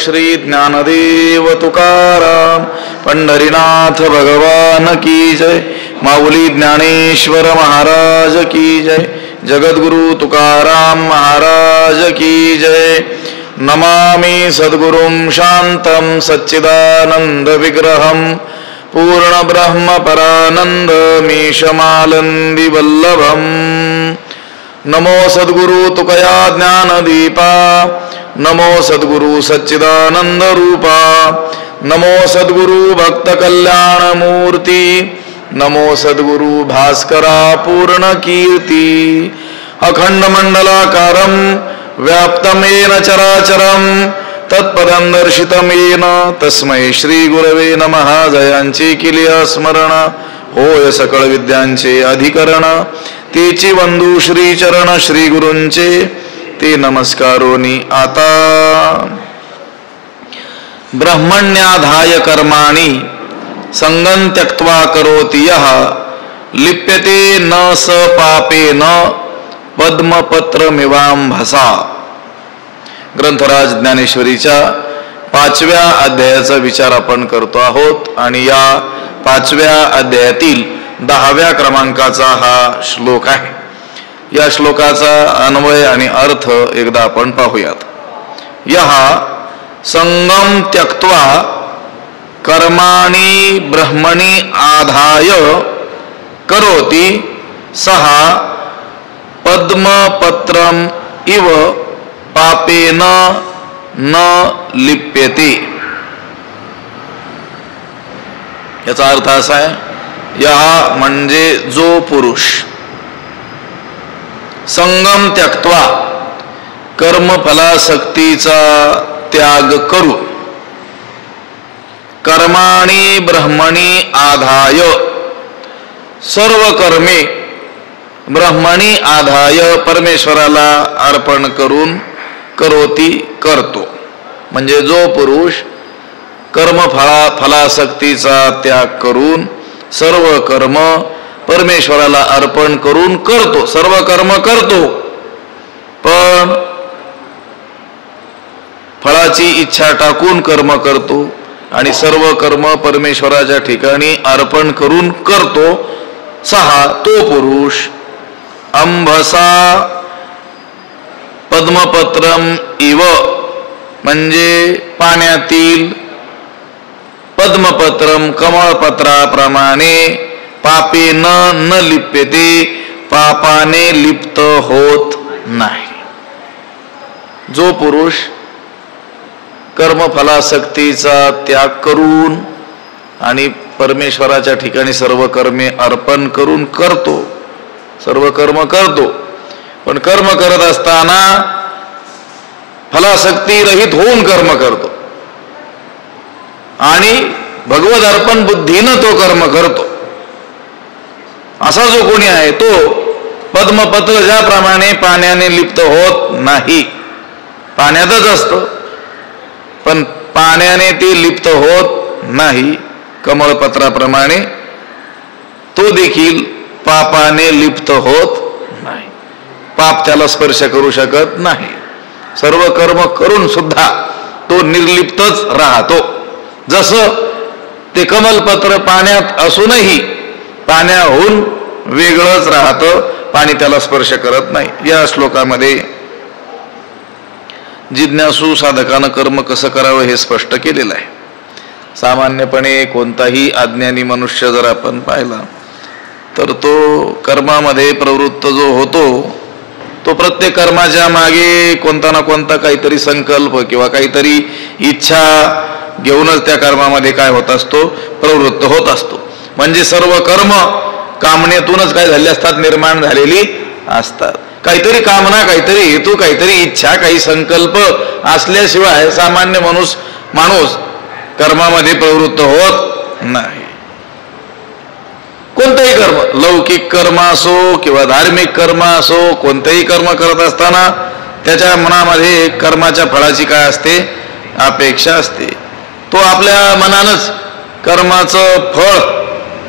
श्री ज्ञानदेव तुकाराम पंढरीनाथ भगवान की जय। माऊली ज्ञानेश्वर महाराज की जय। जगद्गुरु तुकाराम महाराज की जय। नमामि सद्गुरुं शांतं सच्चिदानंद विग्रहं पूर्ण ब्रह्म परानंद मीशमालंदी वल्लभम। नमो सद्गुरु तुकया ज्ञानदीपा नमो सद्गुरु सच्चिदानंद रूपा नमो सद्गुरु भक्त कल्याण मूर्ती नमो सद्गुरु भास्करा पूर्ण कीर्ती। अखंड मंडलाकारं व्याप्तं येन चराचरं तत्पदं दर्शितं येन तस्मै श्री गुरवे नमः। जयांची किलिया स्मरण होय सकळ विद्यांचे अधिकरण तेची वंदू श्री चरण श्री गुरूंचे ते नमस्कारोनी आता। ब्रह्मण्याधाय कर्माणि संगं त्यक्त्वा करोति यः लिप्यते न स पापेन पद्मपत्रमिवांभसा। ग्रंथराज ज्ञानेश्वरीच्या 5व्या अध्यायाचा विचार आपण करतो आहोत आणि या 5व्या अध्यायातील 10व्या क्रमांकाचा हा श्लोक आहे। या श्लोकाचा अन्वय आणि अर्थ एकदा आपण पाहूयात। यः संगम त्यक्त्वा कर्माणि ब्रह्मणि आधाय करोति सः पद्मपत्रम इव पापेन न लिप्यते। याचा अर्थ असा आहे, या म्हणजे जो पुरुष संगम त्यक्त्वा कर्मफलासक्तीचा त्याग करू कर्माणि ब्रह्मणि आधाय सर्व कर्मे ब्रह्मणि आधाय परमेश्वराला अर्पण करून करोती करतो। म्हणजे जो पुरुष कर्मफलासक्तीचा त्याग करून सर्व कर्म परमेश्वराला अर्पण करून करतो, सर्व कर्म करतो पण फळाची इच्छा टाकून कर्म करतो आणि सर्व कर्म परमेश्वराच्या ठिकाणी अर्पण करून करतो, सहा तो पुरुष अंभसा पद्मपत्रम इव म्हणजे पाण्यातील पद्मपत्रम कमळपत्राप्रमाणे पापेन न लिप्यते पापाने लिप्त होत नाही। जो पुरुष कर्मफलासक्तीचा त्याग करून आणि परमेश्वराच्या ठिकाणी सर्व कर्मे अर्पण करून करतो, सर्व कर्म करतो पण कर्म करत असताना फलासक्ती रहित होऊन कर्म करतो आणि भगवद अर्पण बुद्धीनं तो कर्म करतो, असा जो कोणी आहे तो पद्मपत्र ज्याप्रमाणे पाण्याने लिप्त होत नाही, पाण्यातच असतं पण पाण्याने ते लिप्त होत नाही, कमळपत्राप्रमाणे तो देखील पापाने लिप्त होत नाही, पाप त्याला स्पर्श करू शकत नाही। सर्व कर्म करून सुद्धा तो निर्लिप्तच राहतो। जसं ते कमलपत्र पाण्यात असूनही पाण्याहून वेगळंच राहतं, पाणी त्याला स्पर्श करत नाही। या श्लोकामध्ये जिज्ञासू साधकानं कर्म कसं करावं हे स्पष्ट केलेलं आहे। सामान्यपणे कोणताही अज्ञानी मनुष्य जर आपण पाहिला तर तो कर्मामध्ये प्रवृत्त जो होतो तो प्रत्येक कर्माच्या मागे कोणता ना कोणता काहीतरी संकल्प किंवा काहीतरी इच्छा घेऊनच त्या कर्मामध्ये काय होत असतो, प्रवृत्त होत असतो। म्हणजे सर्व कर्म कामनेतूनच काय झाले असतात, निर्माण झालेली असतात। काहीतरी कामना, काहीतरी हेतू, काहीतरी इच्छा, काही संकल्प असल्याशिवाय सामान्य माणूस कर्मामध्ये प्रवृत्त होत नाही। कोणतेही कर्म, लौकिक कर्म असो किंवा धार्मिक कर्म असो, कोणतेही कर्म करत असताना त्याच्या मनामध्ये कर्माच्या फळाची काय असते, अपेक्षा असते। तो आपल्या मनानच कर्माचं फळ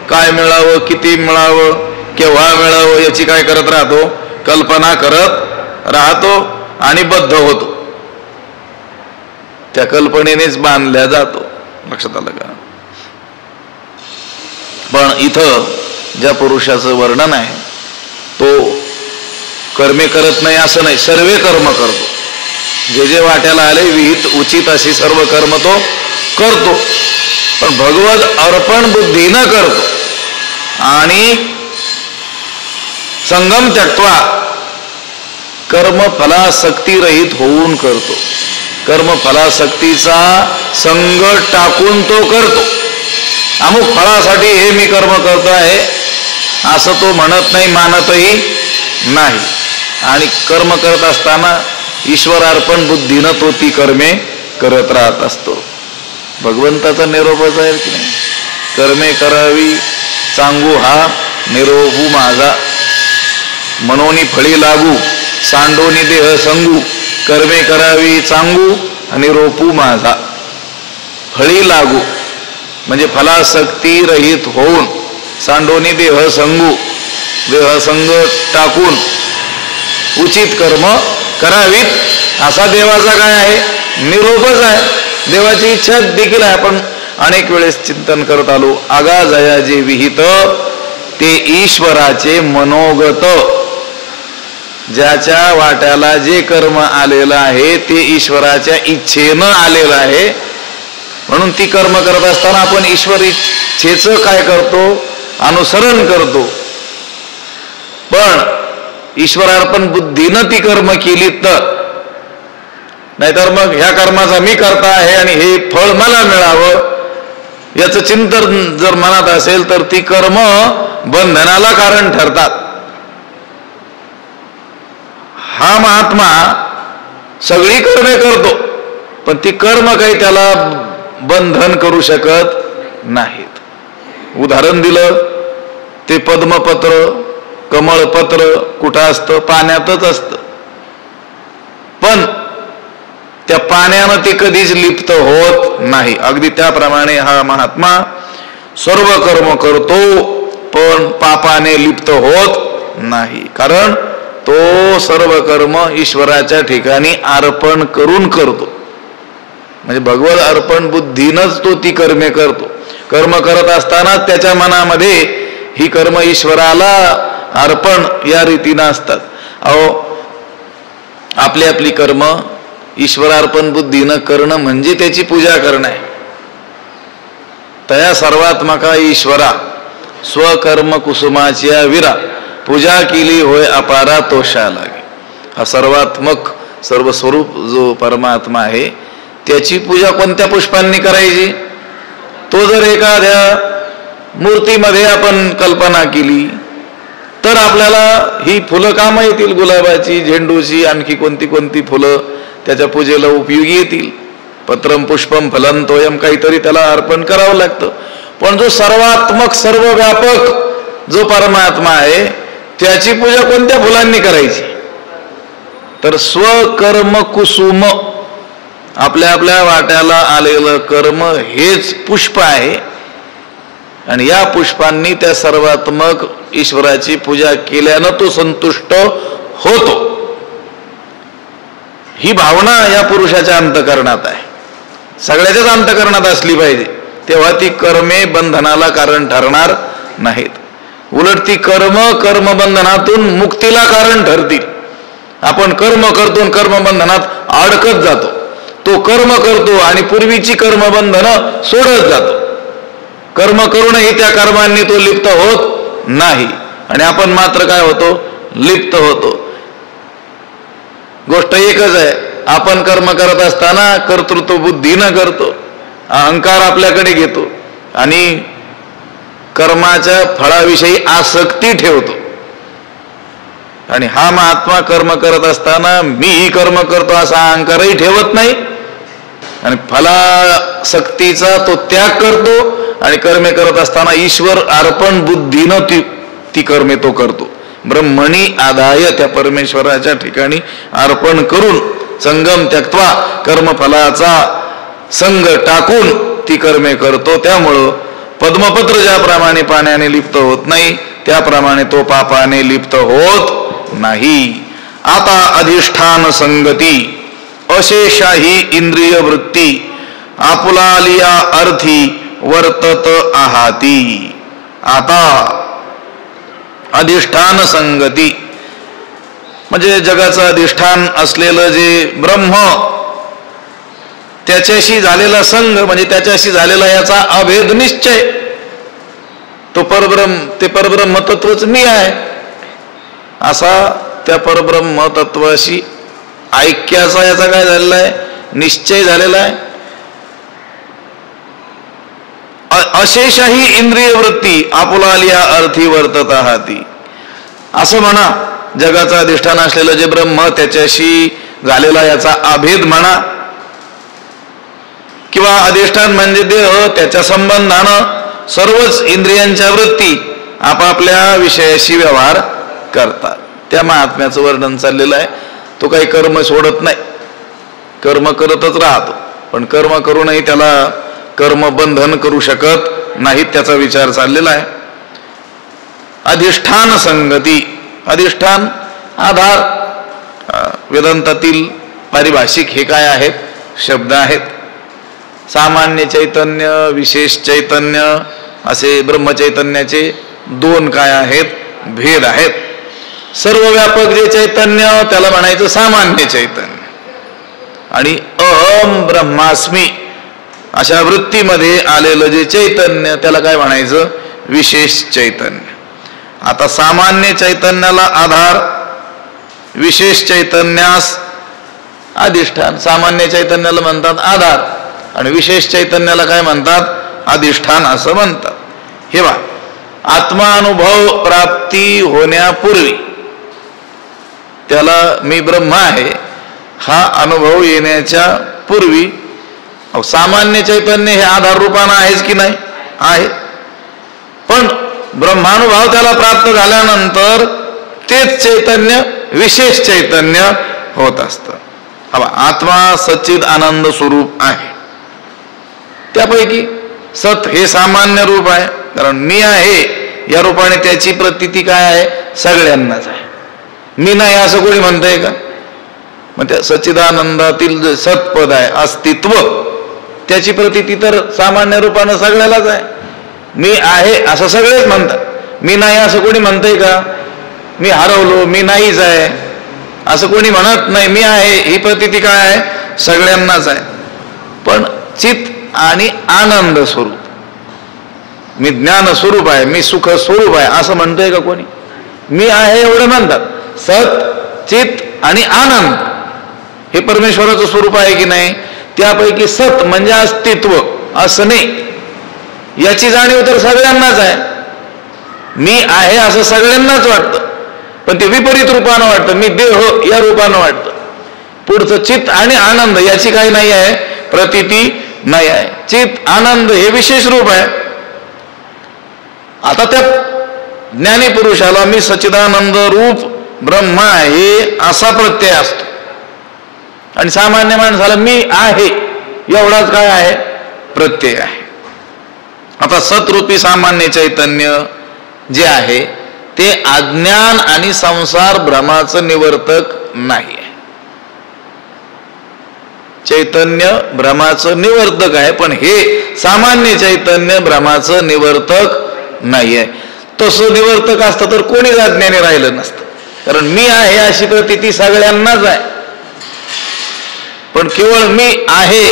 काय मिळावं, किती मिळावं, केव्हा मिळावं याची काय करत राहतो, कल्पना करत राहतो आणि बद्ध होतो। त्या कल्पनेनेच बांधल्या जातो. लक्षात आलं का? पण इथं ज्या पुरुषाचं वर्णन आहे तो कर्मे करत नाही असं नाही, सर्व कर्म करतो. जे जे वाट्याला आले विहित उचित अशी सर्व कर्म तो करतो. पण भगवत अर्पण बुद्धीनं करतो आणि संगम त्यक्त्वा कर्म फलासक्ती रहित होऊन करतो. कर्म फलासक्तीचा संग टाकून तो करतो. अमुक फळासाठी हे मी कर्म करतो आहे असं तो म्हणत नाही, मानतही नाही. आणि कर्म करत असताना ईश्वरार्पण बुद्धीनं तो ती कर्मे करत राहत असतो. भगवंताचा निरोपच आहे की नाही? कर्मे करावी सांगू हा निरोपू माझा, मनोनी फळी लागू सांडोनी देह संगू. कर्मे करावी सांगू आणि रोपू माझा. फळी लागू म्हणजे फलासक्ती रहित होऊन, सांडोनी देह संगू देह संग टाकून उचित कर्म करावीत असा देवाचा काय आहे? निरोपच आहे. देवाची इच्छा देखील आहे. आपण अनेक वेळेस चिंतन करत आलो. आगाजया जे विहित ते ईश्वराचे मनोगत. ज्याच्या वाट्याला जे कर्म आलेलं आहे ते ईश्वराच्या इच्छेनं आलेलं आहे. म्हणून ती कर्म करत असताना आपण ईश्वर इच्छेचं काय करतो? अनुसरण करतो. पण ईश्वरार्पण बुद्धीनं ती कर्म केली तर, नाहीतर मग ह्या कर्माचा मी करता आहे आणि हे फळ मला मिळावं याचं चिंतन जर मनात असेल तर ती कर्म बंधनाला कारण ठरतात. हा महात्मा सगळी कर्मे करतो पण ती कर्म काही त्याला बंधन करू शकत नाहीत. उदाहरण दिलं ते पद्मपत्र, कमळपत्र कुठं असतं? पाण्यातच असतं. पण त्या पाण्यानं ते कधीच लिप्त होत नाही. अगदी त्याप्रमाणे हा महात्मा सर्व कर्म करतो पण पापाने लिप्त होत नाही. कारण तो सर्व कर्म ईश्वराच्या ठिकाणी अर्पण करून करतो. म्हणजे भगवत अर्पण बुद्धीनच तो ती कर्मे करतो. कर्म करत असताना त्याच्या मनामध्ये ही कर्म ईश्वराला अर्पण या रीतीनं असतात. अहो आपली आपली कर्म ईश्वरार्पण बुद्धीनं करणं म्हणजे त्याची पूजा करणं आहे. तया सर्वात्मका ईश्वरा स्वकर्म कुसुमाच्या विरा पूजा केली होय अपारा तोषा लागे. हा सर्वात्मक सर्वस्वरूप जो परमात्मा आहे त्याची पूजा कोणत्या पुष्पांनी करायची? तो जर एखाद्या मूर्तीमध्ये आपण कल्पना केली तर आपल्याला ही फुलं कामं येतील, गुलाबाची, झेंडूची, आणखी कोणती कोणती फुलं त्याच्या पूजेला उपयोगी येतील. पत्रम पुष्पम फलं तोयम काहीतरी त्याला अर्पण करावं लागतं. पण जो सर्वात्मक सर्वव्यापक जो परमात्मा आहे त्याची पूजा कोणत्या फुलांनी करायची? तर स्वकर्म कुसुम, आपल्या आपल्या वाट्याला आलेलं कर्म हेच पुष्प आहे आणि या पुष्पांनी त्या सर्वात्मक ईश्वराची पूजा केल्यानं तो संतुष्ट होतो. ही भावना या पुरुषाच्या अंतःकरणात आहे. सगळ्याच्याच अंतःकरणात असली पाहिजे. तेव्हा ती कर्मे बंधनाला कारण ठरणार नाहीत. उलट ती कर्मबंधनातून मुक्तीला कारण ठरतील. आपण कर्म करतो कर्मबंधनात अडकत जातो. तो कर्म करतो आणि पूर्वीची कर्मबंधनं सोडत जातो. कर्म करूनही त्या कर्मांनी तो लिप्त होत नाही आणि आपण मात्र काय होतो? लिप्त होतो. गोष्ट एकच आहे, आपण कर्म करत असताना कर्तृत्व बुद्धीनं करतो, अहंकार आपल्याकडे घेतो आणि कर्माच्या फळाविषयी आसक्ती ठेवतो. आणि हा महात्मा कर्म करत असताना मीही कर्म करतो असा अहंकारही ठेवत नाही आणि फलासक्तीचा तो त्याग करतो आणि कर्मे करत असताना ईश्वर अर्पण बुद्धीनं ती कर्मे तो करतो. ब्रह्मणी आदाय त्या परमेश्वराच्या ठिकाणी अर्पण करून संगम त्यक्त्वा कर्मफलाचा संग टाकून ती कर्मे करतो. त्यामुळं पद्मपत्र ज्याप्रमाणे पाण्याने लिप्त होत नाही त्याप्रमाणे तो पापाने लिप्त होत नाही. आता अधिष्ठान संगती अशेषाही इंद्रिय वृत्ती आपुलालिया अर्थी वर्तत आहाती. आता अधिष्ठान संगती म्हणजे जगाचं अधिष्ठान असलेलं जे ब्रह्म, त्याच्याशी झालेला संग म्हणजे त्याच्याशी झालेला याचा अभेद निश्चय. तो परब्रह्म, ते परब्रह्म तत्वच मी आहे असा त्या परब्रह्म तत्वाशी ऐक्याचा याचा काय झालेला आहे, निश्चय झालेला आहे. अशेषाही इंद्रिय वृत्ती आपुलालिया अर्थी वर्तत आहाती. असं म्हणा, जगाचा अधिष्ठान असलेलं जे ब्रह्म त्याच्याशी झालेला याचा अभेद म्हणा, किंवा अधिष्ठान म्हणजे देह, त्याच्या संबंधानं सर्वच इंद्रियांच्या वृत्ती आपापल्या विषयाशी व्यवहार करतात. त्या महात्म्याचं वर्णन चाललेलं आहे. तो काही कर्म सोडत नाही, कर्म करतच राहतो, पण कर्म करूनही त्याला कर्म बंधन करू शकत नाहीत, त्याचा विचार चाललेला आहे. अधिष्ठान संगती, अधिष्ठान आधार, वेदांतातील पारिभाषिक हे काय आहेत, शब्द आहेत. सामान्य चैतन्य, विशेष चैतन्य असे ब्रह्मचैतन्याचे दोन काय आहेत, भेद आहेत. सर्वव्यापक जे चैतन्य त्याला म्हणायचं सामान्य चैतन्य, आणि अहम ब्रह्मास्मी अशा वृत्तीमध्ये आलेलं जे चैतन्य त्याला काय म्हणायचं, विशेष चैतन्य. आता सामान्य चैतन्याला आधार, विशेष चैतन्यास अधिष्ठान. सामान्य चैतन्याला म्हणतात आधार आणि विशेष चैतन्याला काय म्हणतात, अधिष्ठान असं म्हणतात. हे बा, आत्मानुभव प्राप्ती होण्यापूर्वी त्याला मी ब्रह्म आहे हा अनुभव येण्याच्या पूर्वी सामान्य चैतन्य हे आधार रूपानं आहेच की नाही, आहे. पण ब्रह्मानुभव त्याला प्राप्त झाल्यानंतर तेच चैतन्य विशेष चैतन्य होत असतं. हवा, आत्मा सच्चिद आनंद स्वरूप आहे. त्यापैकी सत हे सामान्य रूप आहे, कारण मी आहे या रूपाने त्याची प्रतीती काय आहे, सगळ्यांनाच आहे. मी नाही असं कोणी म्हणतंय का? मग त्या सच्चिदानंदातील जे सत्पद आहे, अस्तित्व, त्याची प्रतीती तर सामान्य रूपानं सगळ्यालाच आहे. मी आहे असं सगळेच म्हणतात. मी नाही असं कोणी म्हणतंय का? मी हरवलो, मी नाहीच आहे असं कोणी म्हणत नाही. मी आहे ही प्रतीती काय आहे, सगळ्यांनाच आहे. पण चित आणि आनंद स्वरूप, मी ज्ञान स्वरूप आहे, मी सुख स्वरूप आहे असं म्हणतोय का कोणी? मी आहे एवढं म्हणतात. सत, चित आणि आनंद हे परमेश्वराचं स्वरूप आहे की नाही? त्यापैकी सत म्हणजे अस्तित्व, असणे, याची जाणीव तर सगळ्यांनाच आहे. मी आहे असं सगळ्यांनाच वाटतं, पण ते विपरीत रूपानं वाटतं. मी देह या रूपानं वाटतं. पुढचं चित आणि आनंद याची काही नाही आहे, प्रतीती नाही आहे. चित आनंद हे विशेष रूप आहे. आता त्या ज्ञानी पुरुषाला मी सच्चिदानंद रूप ब्रह्म आहे असा प्रत्यय असतो, आणि सामान्य माणसाला मी आहे एवढाच काय आहे, प्रत्यय आहे. आता सतरूपी सामान्य चैतन्य जे आहे ते अज्ञान आणि संसार भ्रमाचं निवर्तक नाही आहे. चैतन्य भ्रमाचं निवर्तक आहे, पण हे सामान्य चैतन्य भ्रमाचं निवर्तक नाही आहे. तसं निवर्तक असतं तर कोणीच अज्ञानी राहिलं नसतं, कारण मी आहे अशी प्रतीती सगळ्यांनाच आहे. पण केवळ मी आहे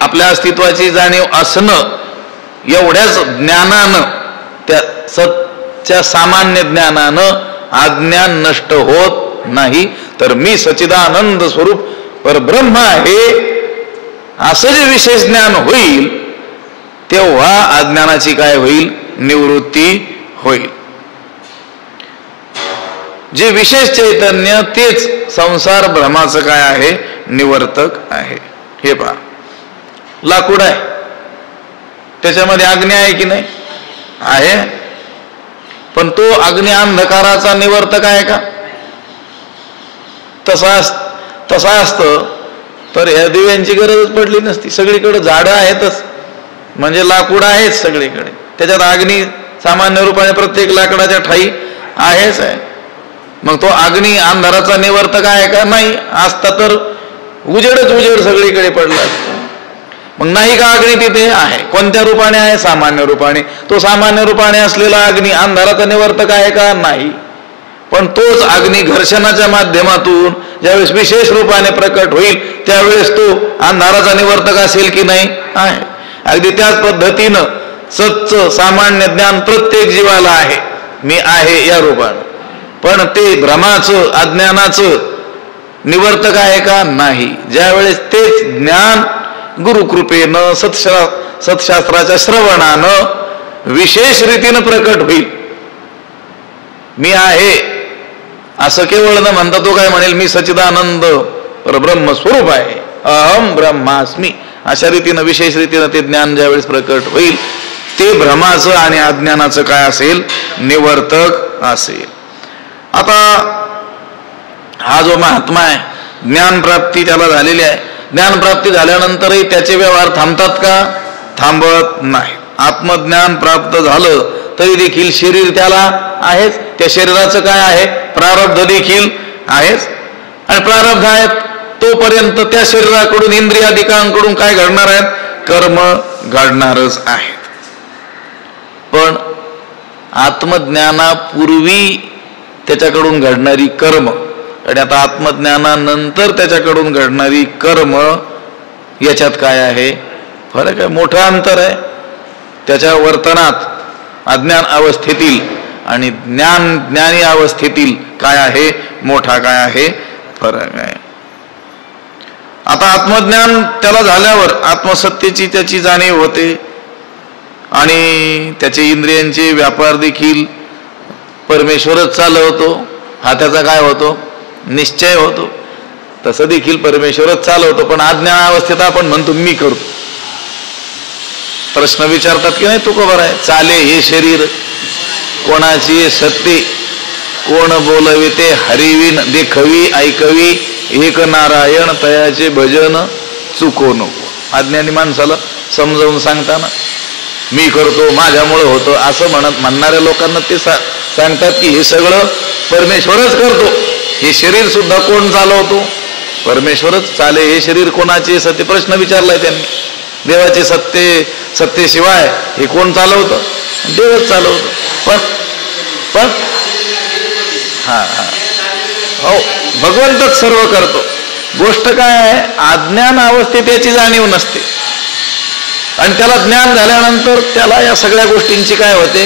आपल्या अस्तित्वाची जाणीव असणं एवढ्याच ज्ञानानं, त्या सत्य सामान्य ज्ञानानं अज्ञान नष्ट होत नाही. तर मी सच्चिदानंद स्वरूप परब्रह्म आहे असं जे विशेष ज्ञान होईल तेव्हा अज्ञानाची काय होईल, निवृत्ती होईल. जे विशेष चैतन्य तेच संसार भ्रमाचं काय आहे, निवर्तक आहे. हे पहा, लाकूड आहे, त्याच्यामध्ये अग्नी आहे की नाही, आहे. पण तो अग्नी अंधकाराचा निवर्तक आहे का? तसा असतं तर ह्या दिव्यांची गरजच पडली नसती. सगळीकडे झाडं आहेतच, म्हणजे लाकूड आहेच सगळीकडे. त्याच्यात अग्नी सामान्य रूपाने प्रत्येक लाकडाच्या ठाई आहेच आहे. मग तो अग्नी अंधाराचा निवर्तक आहे का? नाही. असता तर उजेडच उजेड सगळीकडे पडला असतो. मग नाही का अग्नी तिथे आहे? कोणत्या रूपाने आहे? सामान्य रूपाने. तो सामान्य रूपाने असलेला अग्नी अंधाराचा निवर्तक आहे का? नाही. पण तोच अग्नी घर्षणाच्या माध्यमातून ज्यावेळेस विशेष रूपाने प्रकट होईल त्यावेळेस तो अंधाराचा निवर्तक असेल की नाही? आहे. अगदी त्याच पद्धतीनं सच्च सामान्य ज्ञान प्रत्येक जीवाला आहे, मी आहे या रूपाने. पण ते भ्रमाचं अज्ञानाचं निवर्तक आहे का? नाही. ज्यावेळेस तेच ज्ञान गुरुकृपेनं सत्शास्त्राच्या श्रवणानं विशेष रीतीनं प्रकट होईल, मी आहे असं केवळ न म्हणता तो काय म्हणेल, मी सच्चिदानंद परब्रह्म स्वरूप आहे, अहम ब्रह्मास्मी, अशा रीतीनं विशेष रीतीनं ते ज्ञान ज्यावेळेस प्रकट होईल ते भ्रमाचं आणि अज्ञानाचं काय असेल? निवर्तक असेल. आता हा जो महात्मा आहे, ज्ञानप्राप्ती त्याला झालेली आहे. ज्ञानप्राप्ती झाल्यानंतरही त्याचे व्यवहार थांबतात का? थांबत नाही. आत्मज्ञान प्राप्त झालं तरी देखील शरीर त्याला आहेच. त्या शरीराचं काय आहे? प्रारब्ध देखील आहेच. आणि प्रारब्ध आहेत तोपर्यंत त्या शरीराकडून इंद्रियादिकांकडून काय घडणार आहेत? कर्म घडणारच आहेत. पण आत्मज्ञानापूर्वी त्याच्याकडून घडणारी कर्म आणि आता आत्मज्ञानानंतर त्याच्याकडून घडणारी कर्म याच्यात काय आहे? फरक आहे, मोठं अंतर आहे. त्याच्या वर्तनात अज्ञान अवस्थेतील आणि ज्ञानी अवस्थेतील काय आहे? मोठा काय आहे? फरक आहे. आता आत्मज्ञान त्याला झाल्यावर आत्मसत्तेची त्याची जाणीव होते आणि त्याचे इंद्रियांचे व्यापार देखील परमेश्वरच चालवतो, हा त्याचा काय होतो? निश्चय होतो. तसं देखील परमेश्वरच चालवतो. पण अज्ञानावस्थेत आपण म्हणतो मी करतो. प्रश्न विचारतात की नाही तू खबर आहे, चाले हे शरीर कोणाची सत्ते, कोण बोलविते हरिविन देखवी ऐकवी, एक नारायण तयाचे भजन चुको नको. अज्ञानी माणसाला समजावून सांगताना मी करतो, माझ्यामुळे होतं असं म्हणणाऱ्या लोकांना ते सांगतात की हे सगळं परमेश्वरच करतो. हे शरीर सुद्धा कोण चालवतो? परमेश्वरच. चाले हे शरीर कोणाचे सत्य? प्रश्न विचारलाय त्यांनी. देवाचे सत्तेशिवाय हे कोण चालवतं? देवच चालवतो. पण हो, भगवंतच सर्व करतो. गोष्ट काय आहे? अज्ञान अवस्थेत त्याची जाणीव नसते आणि त्याला ज्ञान झाल्यानंतर त्याला या सगळ्या गोष्टींची काय होते?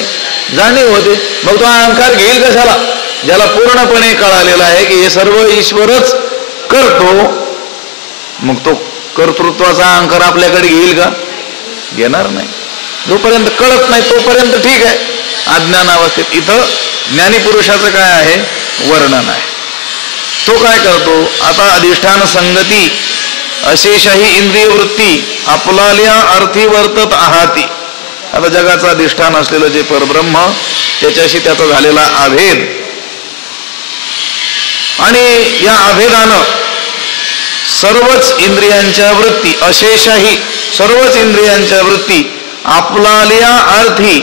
जाणीव होते. मग तो अहंकार घेईल कशाला? ज्याला पूर्णपणे कळालेला आहे की हे सर्व ईश्वरच करतो, मग तो कर्तृत्वाचा अहंकार आपल्याकडे घेईल का? घेणार नाही. जोपर्यंत कळत नाही तोपर्यंत ठीक आहे अज्ञान अवस्थेत. इथं ज्ञानी पुरुषाचं काय आहे? वर्णन आहे. तो काय करतो? आता अधिष्ठान संगती अशेषही इंद्रिय वृत्ती आपल्याला अर्थी वर्तत आहाती. आता जगाचं अधिष्ठान असलेलं जे परब्रह्म त्याच्याशी त्याचा झालेला अभेद आणि या अभेदानं सर्वच इंद्रियांच्या वृत्ती, अशेषही सर्वच इंद्रियांच्या वृत्ती आपल्याला अर्थी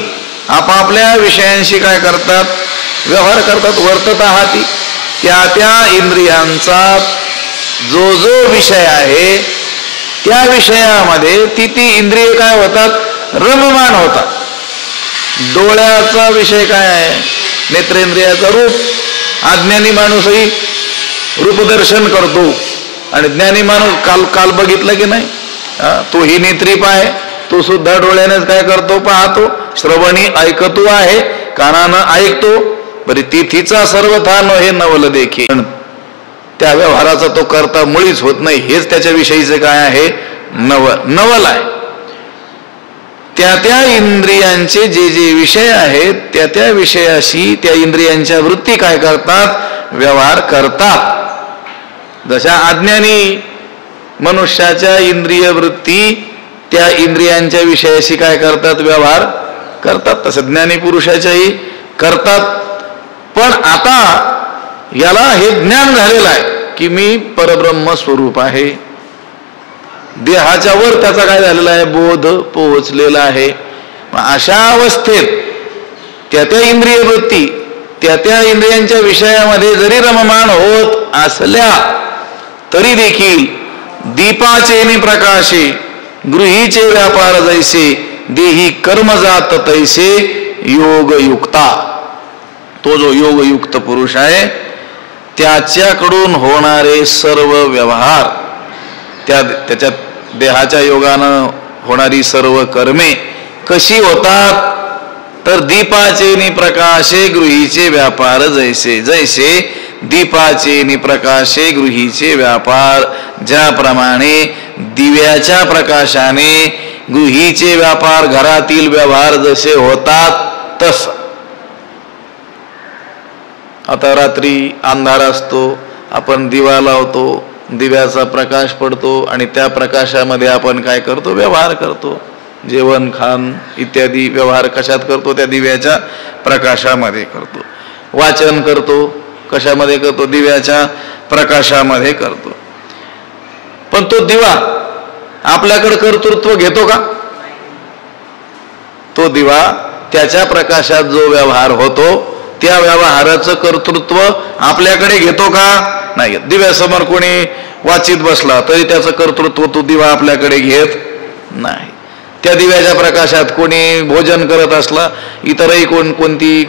आपापल्या विषयांशी काय करतात? व्यवहार करतात. वर्तत आहाती. त्या इंद्रियांचा जो विषय आहे त्या विषयामध्ये ती इंद्रिय काय होतात? रममाण होतात. डोळ्याचा विषय काय आहे? नेत्रेंद्रियाचा रूप. अज्ञानी माणूसही रूपदर्शन करतो आणि ज्ञानी माणूस काल बघितलं की नाही? तो ही नेत्रीप आहे, तो सुद्धा डोळ्यानेच काय करतो? पाहतो. श्रवणी ऐकतो आहे, कानानं ऐकतो. बरी तिथीचा सर्वथा न हे नवल देखील. त्या व्यवहाराचा तो करता मुळीच होत नाही. हेच त्याच्याविषयीचे काय आहे? नवल आहे. त्या इंद्रियांचे जे विषय आहेत त्या विषयाशी त्या इंद्रियांच्या वृत्ती काय करतात? व्यवहार करतात. जशा अज्ञानी मनुष्याच्या इंद्रिय वृत्ती त्या इंद्रियांच्या विषयाशी काय करतात? व्यवहार करतात. तसं ज्ञानी पुरुषाच्याही करतात. पण आता याला हे ज्ञान झालेलं आहे की मी परब्रह्म स्वरूप आहे. देहाच्या वर त्याचा काय झालेला आहे? बोध पोहोचलेला आहे. अशा अवस्थेत त्या इंद्रिय वृत्ती त्या इंद्रियांच्या विषयामध्ये जरी रममाण होत असल्या तरी देखील दीपाचे प्रकाशे गृहीचे व्यापार जैसे देही कर्म जात तैसे योगयुक्ता. तो जो योगयुक्त पुरुष आहे त्याच्याकडून होणारे सर्व व्यवहार, त्याच्या देहाच्या योगानं होणारी सर्व कर्मे कशी होतात तर दीपाचे प्रकाशे गृहीचे व्यापार जैसे. जैसे दीपाचे प्रकाशे गृहीचे व्यापार, ज्याप्रमाणे दिव्याच्या प्रकाशाने गृहीचे व्यापार घरातील व्यवहार जसे होतात तस. आता रात्री अंधार असतो, आपण दिवा लावतो, दिव्याचा प्रकाश पडतो आणि त्या प्रकाशामध्ये आपण काय करतो, व्यवहार करतो. जेवण खाण इत्यादी व्यवहार कशात करतो, त्या दिव्याच्या प्रकाशामध्ये करतो. वाचन करतो, कशामध्ये करतो, दिव्याच्या प्रकाशामध्ये करतो. पण तो दिवा आपल्याकडे कर्तृत्व घेतो का? तो दिवा त्याच्या प्रकाशात जो व्यवहार होतो त्या व्यवहाराचं कर्तृत्व आपल्याकडे घेतो का? नाही. दिव्यासमोर कोणी वाचित बसला तरी त्याचं कर्तृत्व तो दिवा आपल्याकडे घेत नाही. त्या दिव्याच्या प्रकाशात कोणी भोजन करत असला, इतरही कोणती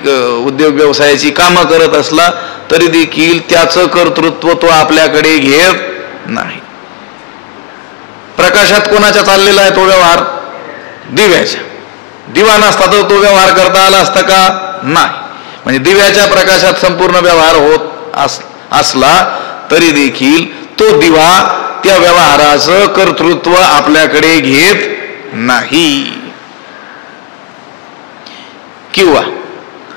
उद्योग व्यवसायाची कामं करत असला तरी देखील त्याचं कर्तृत्व तो आपल्याकडे घेत नाही. प्रकाशात कोणाच्या चाललेला आहे तो व्यवहार? दिव्याच्या. दिवा नसता तर तो व्यवहार करता आला असता का? नाही. म्हणजे दिव्याच्या प्रकाशात संपूर्ण व्यवहार होत असला तरी देखील तो दिवा त्या व्यवहाराचं कर्तृत्व आपल्याकडे घेत नाही. किंवा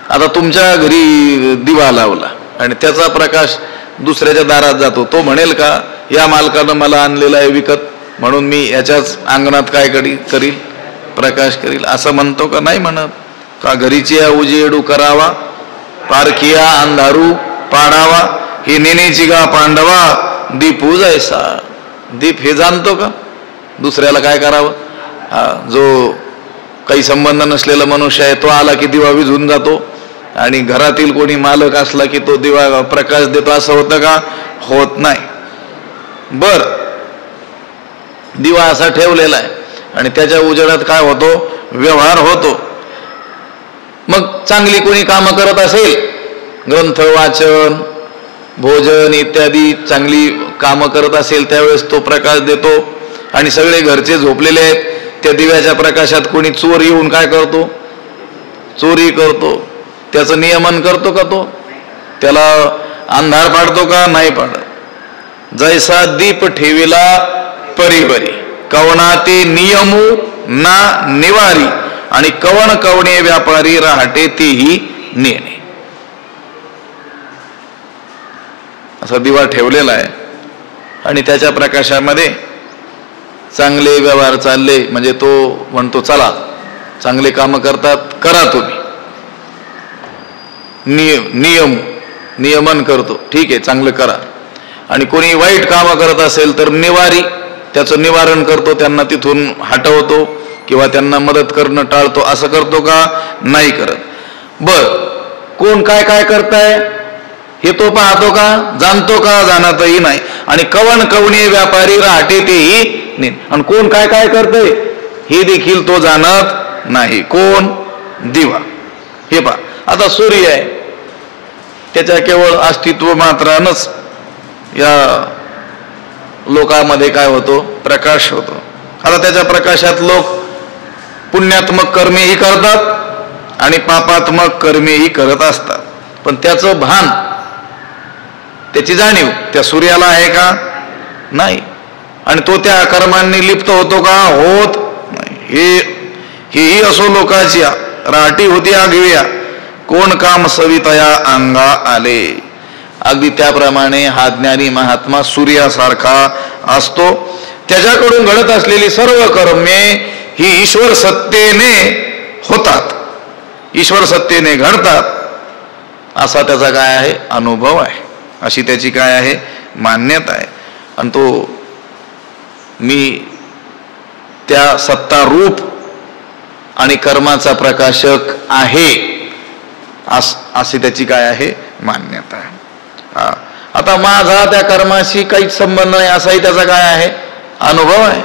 आता तुमच्या घरी दिवा लावला आणि त्याचा प्रकाश दुसऱ्याच्या दारात जातो, तो म्हणेल का या मालकानं मला आणलेला आहे विकत म्हणून मी याच्याच अंगणात काय करील, प्रकाश करील, असं म्हणतो का? नाही म्हणत. का घरीची उजेडू करावा, पारखिया अंधारू पाडावा, हे नेनेची गा पांडवा दीपू जैसा. दीप हे जाणतो का दुसऱ्याला काय करावं? जो काही संबंध नसलेला मनुष्य आहे तो आला की दिवा विझून जातो आणि घरातील कोणी मालक असला की तो दिवा प्रकाश देतो, असं होतं का? होत नाही. बर, दिवा असा ठेवलेला आहे आणि त्याच्या उजेडात काय होतो, व्यवहार होतो. मग चांगली कोणी कामं करत असेल, ग्रंथ वाचन भोजन इत्यादी चांगली कामं करत असेल त्यावेळेस तो प्रकाश देतो आणि सगळे घरचे झोपलेले आहेत, त्या दिव्याच्या प्रकाशात कोणी चोर येऊन काय करतो, चोरी करतो. त्याचं नियमन करतो का? तो त्याला अंधार पाडतो का? नाही पाडत. जैसा दीप ठेविला परिवरी कवणाते नियमू ना निवारी आणि कवण कवणे व्यापारी राहते तेही नेणे. असा दिवा ठेवलेला आहे आणि त्याच्या प्रकाशामध्ये चांगले व्यवहार चालले म्हणजे तो म्हणतो चला चांगले कामं करतात, करा तुम्ही. नियमन करतो, ठीक आहे चांगलं करा. आणि कोणी वाईट कामं करत असेल तर निवारी, त्याचं निवारण करतो, त्यांना तिथून हटवतो किंवा त्यांना मदत करणं टाळतो. असं करतो का? नाही करत. बर, कोण काय काय करताय हे तो पाहतो का? जाणतो का? जाणतही नाही. आणि कवण कवणे व्यापारी राहते तेही नाही. आणि कोण काय काय करतंय हे देखील तो जाणत नाही. कोण? दिवा. हे पहा, आता सूर्य आहे, त्याच्या केवळ अस्तित्व मात्रानच या लोकांमध्ये काय होतो, प्रकाश होतो. आता त्याच्या प्रकाशात लोक पुण्यात्मक कर्मेही करतात आणि पापात्मक कर्मेही करत असतात. पण त्याचं भान, त्याची जाणीव त्या सूर्याला आहे का? नाही. आणि तो त्या कर्मांनी लिप्त होतो का? होत नाही. हेही असो लोकाची राटी होती आगविया, कोण काम सवितया अंगा आले. अगदी त्याप्रमाणे हा ज्ञानी महात्मा सूर्यासारखा असतो. त्याच्याकडून घडत असलेली सर्व कर्मे ही ईश्वर सत्तेने होतात, ईश्वर सत्तेने घडतात, असा त्याचा काय आहे, अनुभव आहे, अशी त्याची काय आहे, मान्यता आहे. आणि तो मी त्या सत्ता रूप आणि कर्माचा प्रकाशक आहे अशी त्याची काय आहे, मान्यता आहे. आता माझा त्या कर्माशी काहीच संबंध नाही असाही त्याचा काय आहे, अनुभव आहे.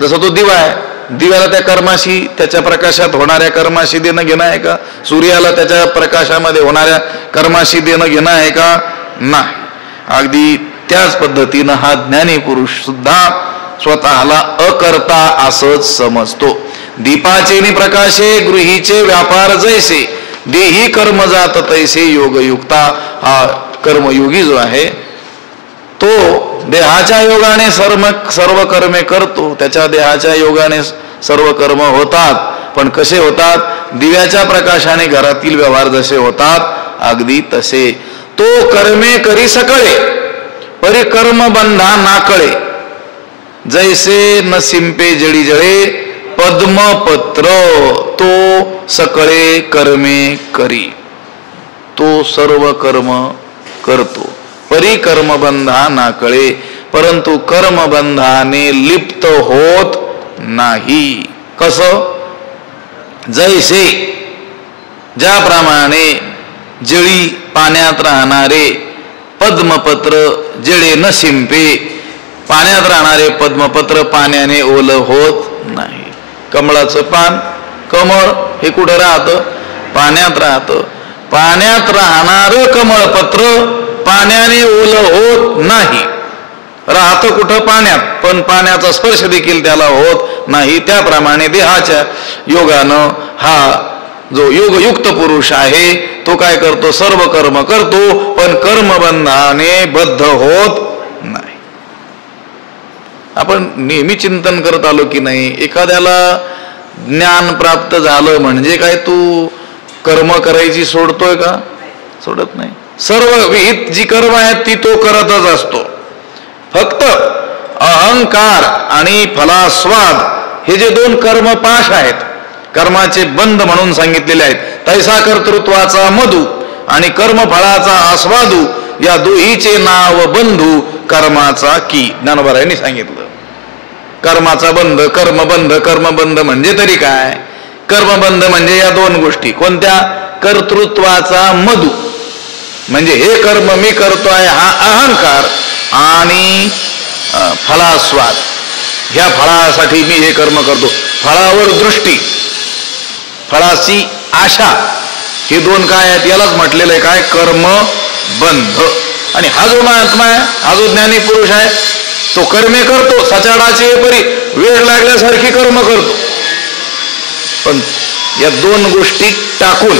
जसा तो दिवा आहे, दिव्याला त्या कर्माशी, त्याच्या प्रकाशात होणाऱ्या कर्माशी देणं घेणं आहे का? सूर्याला त्याच्या प्रकाशामध्ये होणाऱ्या कर्माशी देणं घेणं आहे का? नाही. अगदी त्याच पद्धतीनं हा ज्ञानी पुरुष सुद्धा स्वतःला अकर्ता असंच समजतो. दीपाचे नि प्रकाशे गृहीचे व्यापार जैसे, देही कर्म जात तैसे योगयुक्ता. हा कर्मयोगी जो आहे तो देहाच्या योगाने सर्व कर्मे करतो, त्याच्या देहाच्या योगाने सर्व कर्म होतात. पण कसे होतात? दिव्याच्या प्रकाशाने घरातील व्यवहार जसे होतात अगदी तसे. तो कर्मे करी सकळे, परी कर्म बंधा नाकळे. जैसे न सिंपे जळी जळे, पद्मपत्र तो सकळे कर्मे करी. तो सर्व कर्म करतो, परी कर्मबंधा नाकळे, परंतु कर्मबंधाने लिप्त होत नाही. कसं? जैसे, ज्याप्रमाणे जळी पाण्यात राहणारे पद्मपत्र जळे न शिंपे, पाण्यात राहणारे पद्मपत्र पाण्याने ओलं होत नाही. कमळाचं पान, कमळ हे कुठं राहतं? पाण्यात राहतं. पाण्यात राहणारं कमळपत्र पाण्याने ओलं होत नाही. राहतं कुठं? पाण्यात, पण पाण्याचा स्पर्श देखील त्याला होत नाही. त्याप्रमाणे देहाच्या योगानं हा जो योगयुक्त पुरुष आहे तो काय करतो? सर्व कर्म करतो, पण कर्मबंधाने बद्ध होत नाही. आपण नेहमी चिंतन करत आलो की नाही, एखाद्याला ज्ञान प्राप्त झालं म्हणजे काय तू कर्म करायची सोडतोय का? सोडत नाही. सर्व विहित जी कर्म आहेत ती तो करतच असतो. फक्त अहंकार आणि फलास्वाद हे जे दोन कर्मपाश आहेत, कर्माचे बंध म्हणून सांगितलेले आहेत, तैसा कर्तृत्वाचा मधु आणि कर्मफळाचा आस्वादू, या दोहीचे नाव बंधू कर्माचा की. ज्ञानोबारायांनी सांगितलं कर्माचा बंध, कर्मबंध. कर्मबंध म्हणजे तरी काय? कर्मबंध म्हणजे या दोन गोष्टी. कोणत्या? कर्तृत्वाचा मधु म्हणजे हे कर्म मी करतोय हा अहंकार, आणि फलास्वाद, ह्या फळासाठी मी हे कर्म करतो. फळावर दृष्टी, फळाची आशा, हे दोन काय आहेत? यालाच म्हटलेलं आहे काय? कर्मबंध. आणि हा जो महात्मा आहे, हा जो ज्ञानी पुरुष आहे, तो कर्मे करतो, सचाडाचे परी वेळ लागल्यासारखी कर्म करतो, पण या दोन गोष्टी टाकून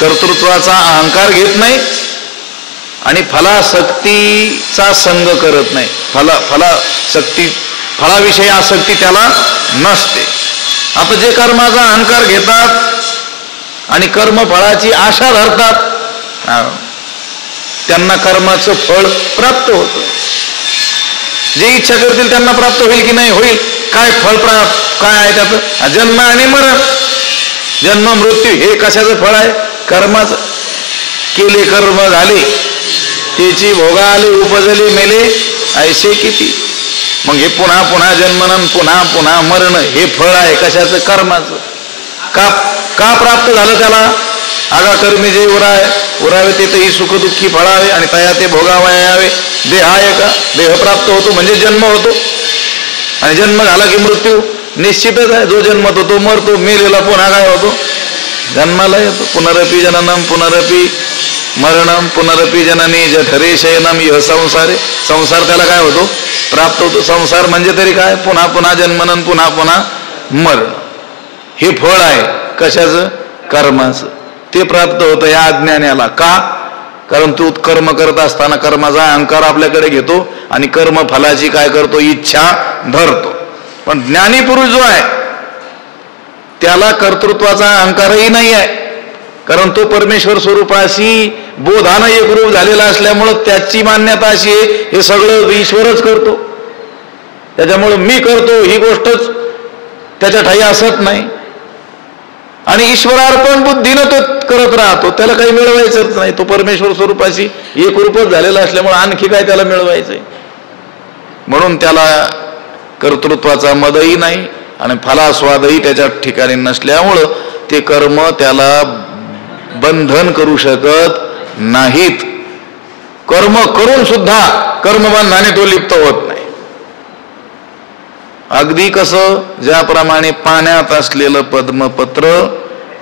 कर्तृत्वाचा अहंकार घेत नाही आणि फलासक्तीचा संग करत नाही. फळाविषयी आसक्ती त्याला नसते. आता जे कर्माचा अहंकार घेतात आणि कर्मफळाची आशा धरतात त्यांना कर्माचं फळ प्राप्त होतं. जे इच्छा करतील त्यांना प्राप्त होईल की नाही? होईल. काय फळ काय आहे त्याचं? जन्म आणि मरण. जन्म मृत्यू हे कशाचं फळ आहे? कर्माचं. केले कर्म झाले, त्याची भोगा आले, उपजले मेले ऐसे किती. मग हे पुन्हा पुन्हा जन्मन, पुन्हा पुन्हा मरण, हे फळ आहे कशाचं? कर्माचं. का प्राप्त झालं त्याला? आगा कर्मी जे उरावे ते ही सुखदुःखी फळावे आणि तया ते भोगावयावे. देह आहे का? देह प्राप्त होतो म्हणजे जन्म होतो, आणि जन्म झाला की मृत्यू निश्चितच आहे. जो जन्मतो तो मरतो, मेलेला पुन्हा काय होतो? जन्माला येतो. पुनरपी जननम पुनरपी मरणम पुनरपी जननी जठरे शयनम यह संसारे. संसार त्याला काय होतो? प्राप्त होतो. संसार म्हणजे तरी काय? पुन्हा पुन्हा जन्मनन, पुन्हा पुन्हा मरण. हे फळ आहे कशाचं? कर्माचं. ते प्राप्त होतं या अज्ञानाला. का? कारण तू कर्म करत असताना कर्माचा अहंकार आपल्याकडे घेतो आणि कर्म फलाची काय करतो? इच्छा धरतो. पण ज्ञानी पुरुष जो आहे त्याला कर्तृत्वाचा अहंकारही नाही आहे, कारण तो परमेश्वर स्वरूपाशी बोधानं एकरूप झालेला असल्यामुळं त्याची मान्यता अशी आहे हे सगळं ईश्वरच करतो. त्याच्यामुळं मी करतो ही गोष्टच त्याच्या ठाई असत नाही, आणि ईश्वरार्पण बुद्धीनं तो करत राहतो. त्याला काही मिळवायचंच नाही. तो परमेश्वर स्वरूपाशी एकरूपच झालेला असल्यामुळे आणखी काय त्याला मिळवायचंय. म्हणून त्याला कर्तृत्वाचा मदही नाही आणि फलास्वादही त्याच्या ठिकाणी नसल्यामुळं ते कर्म त्याला बंधन करू शकत नाहीत. कर्म करून सुद्धा कर्मबंधाने तो लिप्त होत नाही. अगदी कसं ज्याप्रमाणे पाण्यात असलेलं पद्मपत्र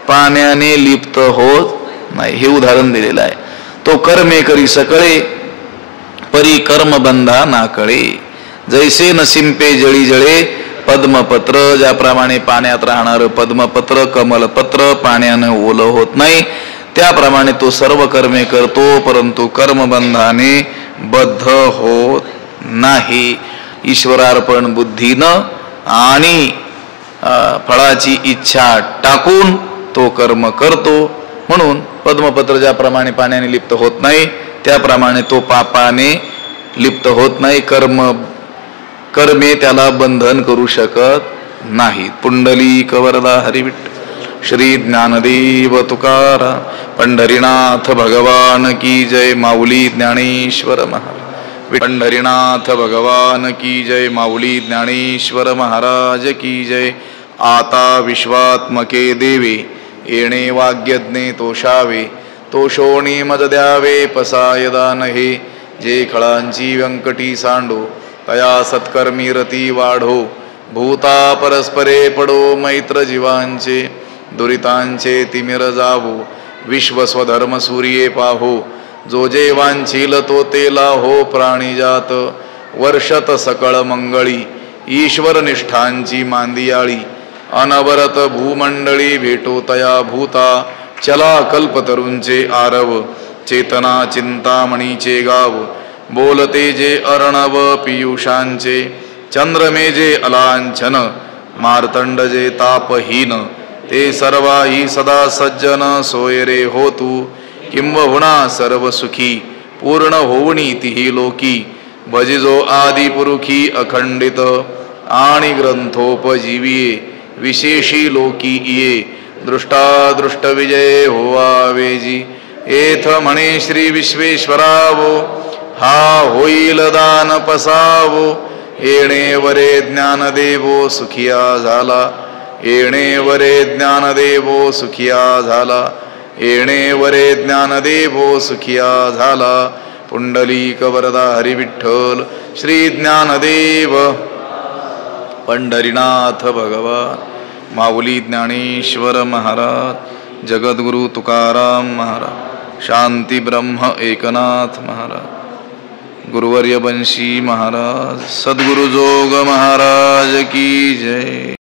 पाण्याने लिप्त होत नाही, हे उदाहरण दिलेलं आहे. तो कर्मे करी सकळे परी कर्मबंधा नाकळे. जैसे नसिंपे जळी जळे पद्मपत्र, ज्याप्रमाणे पाण्यात राहणारं पद्मपत्र कमलपत्र पाण्याने ओलं होत नाही, त्याप्रमाणे तो सर्व कर्मे करतो परंतु कर्मबंधाने बद्ध होत नाही. ईश्वरार्पण बुद्धीनं आणि फळाची इच्छा टाकून तो कर्म करतो. म्हणून पद्मपत्र ज्याप्रमाणे पाण्याने लिप्त होत नाही त्याप्रमाणे तो पापाने लिप्त होत नाही. कर्मे त्याला बंधन करू शकत नाहीत. पुंडलिक वरदा हरिविठ्ठल. श्री ज्ञानदेव तुकाराम पंढरीनाथ भगवान की जय. माऊली ज्ञानेश्वर महाराज. पंढरीनाथ भगवान की जय. माऊली ज्ञानेश्वर महाराज की जय. आता विश्वात्मके देवे येणे वाग्यज्ञे तोषावे. तोषोणी मद द्यावे पसायदा नहे. जे खळांची व्यंकटी सांडो तया सत्कर्मी रती वाढो. भूता परस्परे पडो मैत्र जीवांचे. दुरितांचे तिमिर जावो विश्व स्वधर्म सूर्ये पाहो. जो जे वांछील तो तेला हो प्राणीजात. वर्षत सकळ मंगळी ईश्वर निष्ठांची मांदियाळी. अनवरत भूमंडळी भेटो तया भूता. चला कल्पतरूंचे आरव चेतना चिंतामणीचे गाव. बोलते जे अर्णव पियुषांचे. चंद्रमे जे अलांछन मार्तंड जे तापहीन. ते सर्वाही सदा सज्जन सोयरे होतू. किंबहुना सर्व सुखी पूर्ण होवणी तिही लोकी. भजिजो आदि पुरुखी अखंडित आणि ग्रंथोपजीविये. विशेषी लोकी ये दृष्टादृष्ट विजय होवा वेजी. एथ म्हणे श्री विश्वेश्वरावो हा होईल दान पसावो. येणे वरे ज्ञानदेवो सुखिया झाला. येणे वरे ज्ञानदेवो सुखिया झाला. येणे वरे ज्ञानदेवो सुखिया झाला. पुंडलिक वरदा हरिविठ्ठल. श्री ज्ञानदेव पंढरीनाथ भगवान. माऊली ज्ञानेश्वर महाराज. जगद्गुरु तुकाराम महाराज. शांती ब्रह्म एकनाथ महाराज. गुरुवर्य बंशी महाराज. सद्गुरु जोग महाराज की जय.